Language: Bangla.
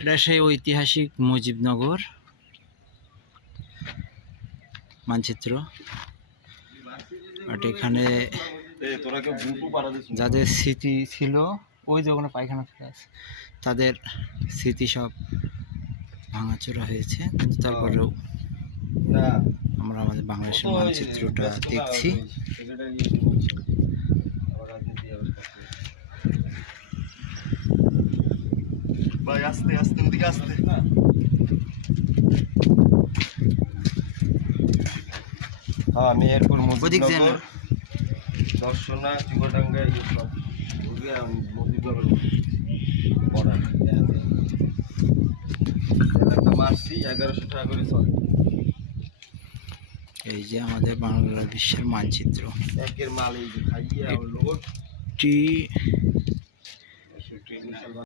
এটা সেই ঐতিহাসিক মুজিবনগর মানচিত্র। বাট এখানে যাদের স্মৃতি ছিল, ওই যে ওখানে পায়খানা ফেলে আছে, তাদের স্মৃতি সব ভাঙাচোরা হয়েছে, কিন্তু তারপরেও আমরা আমাদের বাংলাদেশের মানচিত্রটা দেখছি। ভাই আস্তে আস্তে ওদিকে আস্তে। হ্যাঁ, মেহেরপুর মুজিবনগর, দর্শনা, চুয়াডাঙ্গা, এইসব মুজিবনগর পড়া মারছি 1100 টাকা করে চলে। এই যে আমাদের বাংলাদেশের মানচিত্র, একের মাল এই যে খাইয়ে লোড।